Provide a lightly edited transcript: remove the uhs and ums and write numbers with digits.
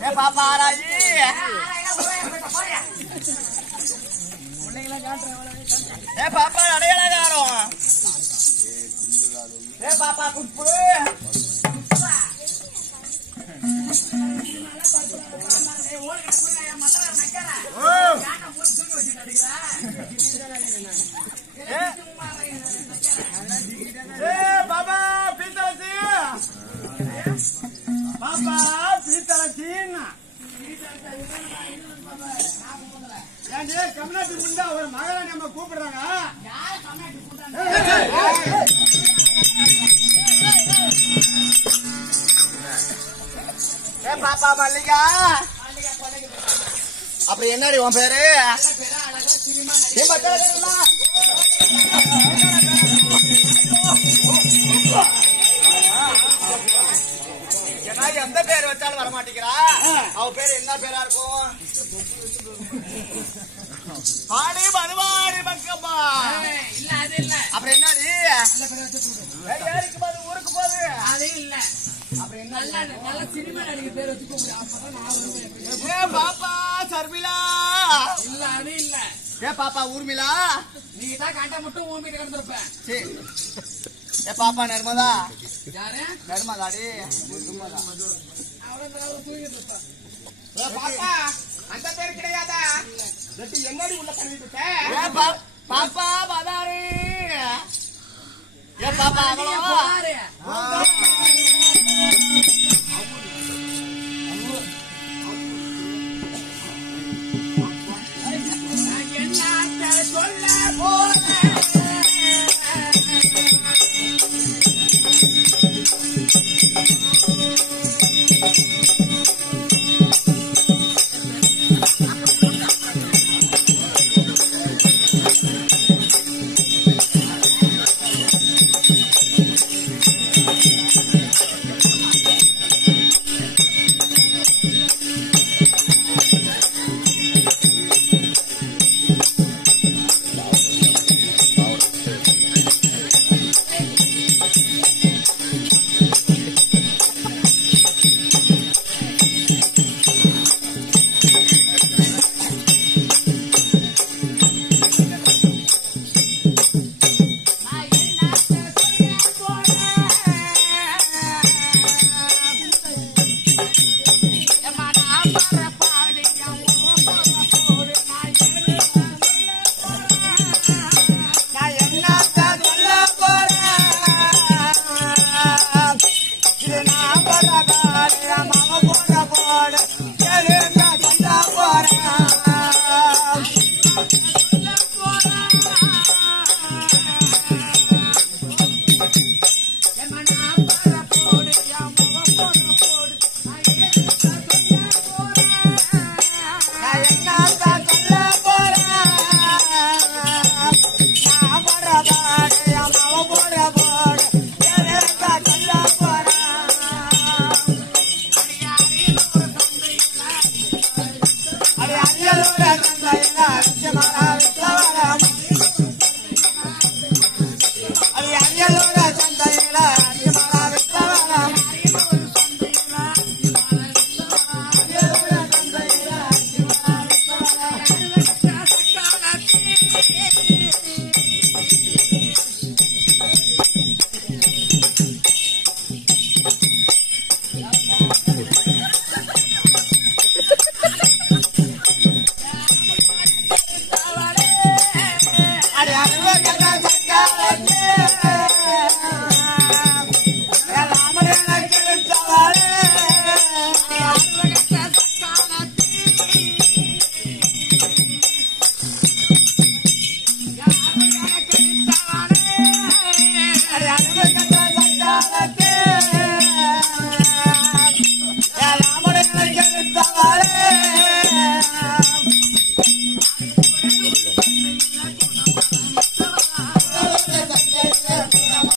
ஏ பாப்பா ஆராயி ஏ பாப்பா அடையாளகாரம் ஏ பாப்பா குப்பு பாபா பீத்தலசி பாப்பா பீத்தலசின்னா ஏன்டி கம்னாட்டி முண்டா ஒரு மகளை நம்ம கூப்பிடுறாங்க ஏ பாப்பா மல்லிகா அப்புறம் என்னடி உன் பேரு எந்த பேர் வச்சாலும் வரமாட்டேங்கிறா அவ பேரு என்ன பேரா இருக்கும் பாடி மனுவாடி பக்கம்மா அப்புறம் என்னடி ஊருக்கு போகுது அது இல்ல பாப்பா சர்மிளா இல்ல அது இல்ல ஏ பாப்பா ஊர்மிளா நீ தான் காட்ட மட்டும் ஊர்மிட்டு கிடந்திருப்ப ஏ பாப்பா நர்மதா யாரு நர்மதாடி பாப்பா அந்த பேர் கிடையாதா என்னடி உள்ள பண்ணிட்டு பாப்பா பதாரி ஏ பாப்பா